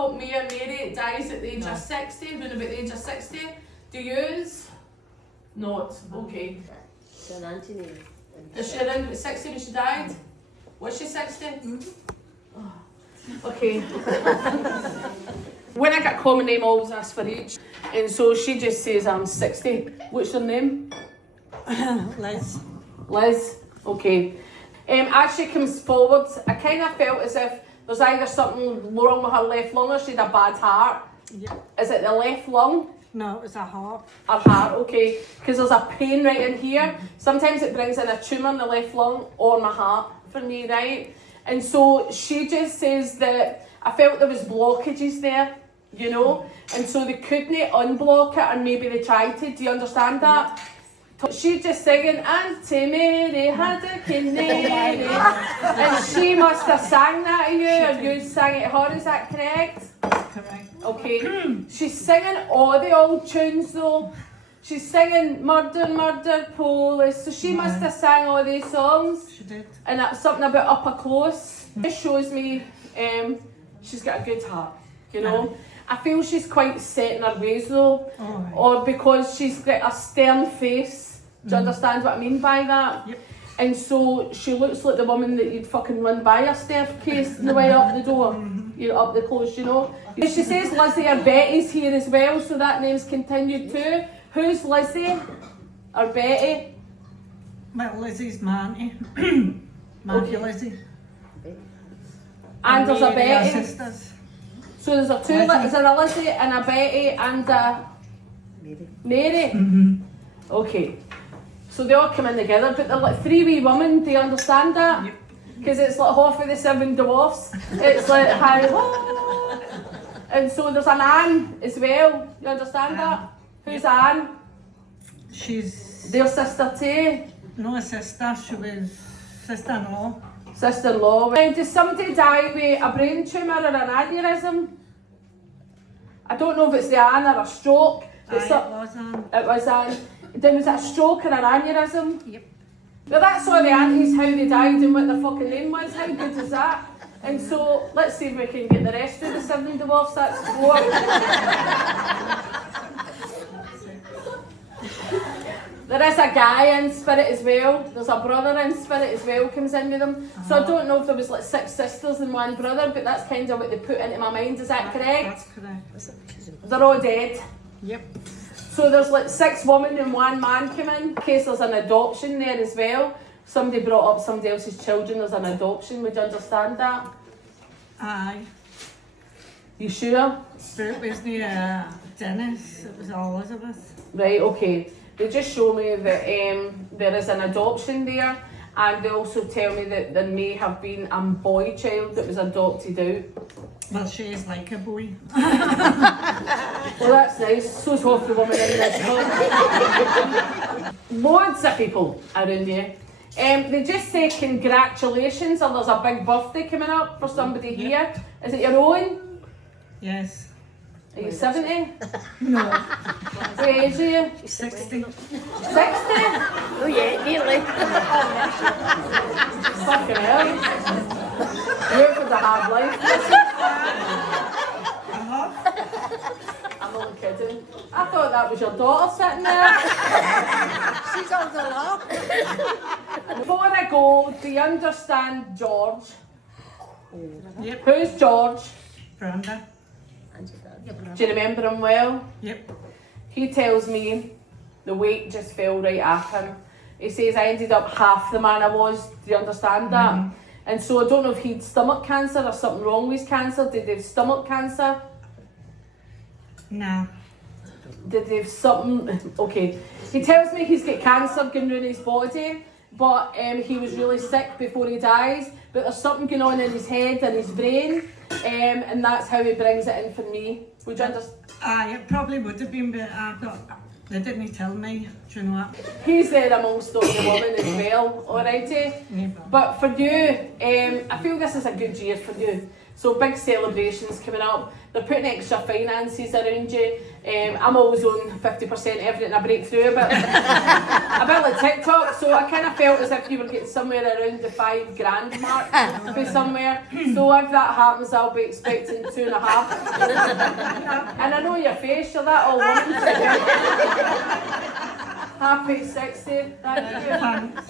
called Mary dies at the age of 60, round about the age of 60. Do yous? Not. Okay. It's an Aunty Mary. Is she around about 60 when she died? Was she 60? Oh. Okay. When I get a common name, I always ask for each. And so she just says I'm 60. What's your name? Liz. Liz? Okay. As she comes forward, I kind of felt as if there's either something wrong with her left lung or she had a bad heart. Yep. Is it the left lung? No, it was a heart. Her heart, okay. Because there's a pain right in here. Sometimes it brings in a tumour in the left lung or my heart for me, right? And so she just says that I felt there was blockages there, you know? And so they couldn't unblock it, and maybe they tried to. Do you understand that? She just singing, Aunty Mary had a canary. And she must have sang that to you, or you sang it to her, is that correct? Correct. Okay. She's singing all the old tunes though. She's singing Murder, Murder, Police. So she must have sang all these songs. She did. And that's something about upper close. This shows me she's got a good heart, you know. I feel she's quite set in her ways though. Right. Or because she's got a stern face. Do you understand what I mean by that? Yep. And so she looks like the woman that you'd fucking run by a staircase on the way up the door. You're up the close, you know. She says Lizzie or Betty's here as well, so that name's continued too. Who's Lizzie or Betty? Well, Lizzie's Manty. Manty Lizzie. And there's a Mary are Betty. sisters. So there's a is there a Lizzie and a Betty and a Mary? Okay. So they all come in together, but they're like three wee women, do you understand that? Yep. Because it's like half of the seven dwarfs. It's like how. And so there's an Anne as well, you understand that? Who's Anne? She's Their sister too. no a sister, she was sister-in-law. Sister-in-law. Does somebody die with a brain tumour or an aneurysm? I don't know if it's the Anne or a stroke. It was Anne. It was Anne. Then was it a stroke or an aneurysm? Yep. Well, that's all the aunties, how they died and what their fucking name was. How good is that? And so, let's see if we can get the rest of the seven dwarfs. That's 4. There is a guy in spirit as well. There's a brother in spirit as well, comes in with them. So I don't know if there was like 6 sisters and 1 brother, but that's kind of what they put into my mind. Is that correct? That's correct. They're all dead. Yep. So there's like 6 women and 1 man come in case there's an adoption there as well. Somebody brought up somebody else's children, there's an adoption. Would you understand that? Aye. You sure? But it was the Dennis, it was Elizabeth. Right, okay. They just show me that there is an adoption there, and they also tell me that there may have been a boy child that was adopted out. Well, she is like a boy. Well, that's nice. So's half the woman in this house. Loads of people around here. They just say congratulations, or there's a big birthday coming up for somebody here. Is it your own? Yes. Are you 70? No. What age are you? 60. 60? Oh yeah, nearly. Fucking hell. Yours was a hard life. I'm only kidding. I thought that was your daughter sitting there. She's on the lap. Before I go, do you understand George? Yep. Who's George? Brenda. Do you remember him well? Yep. He tells me the weight just fell right off him. He says I ended up half the man I was. Do you understand that? And so I don't know if he had stomach cancer or something wrong with his cancer. Did they have stomach cancer? No. Did they have something? Okay. He tells me he's got cancer going around his body, but he was really sick before he dies. But there's something going on in his head and his brain, and that's how he brings it in for me. Would you understand? Aye, it probably would have been, but they didn't tell me. Do you know what? He's there amongst all the women as well, alrighty? Yeah. But for you, I feel this is a good year for you. So big celebrations coming up. They're putting extra finances around you. I'm always on 50% everything I break through a bit. A bit like TikTok, so I kind of felt as if you were getting somewhere around the £5,000 mark for somewhere. So if that happens, I'll be expecting 2.5. And I know your face, you're that old woman. Happy 60, thank you.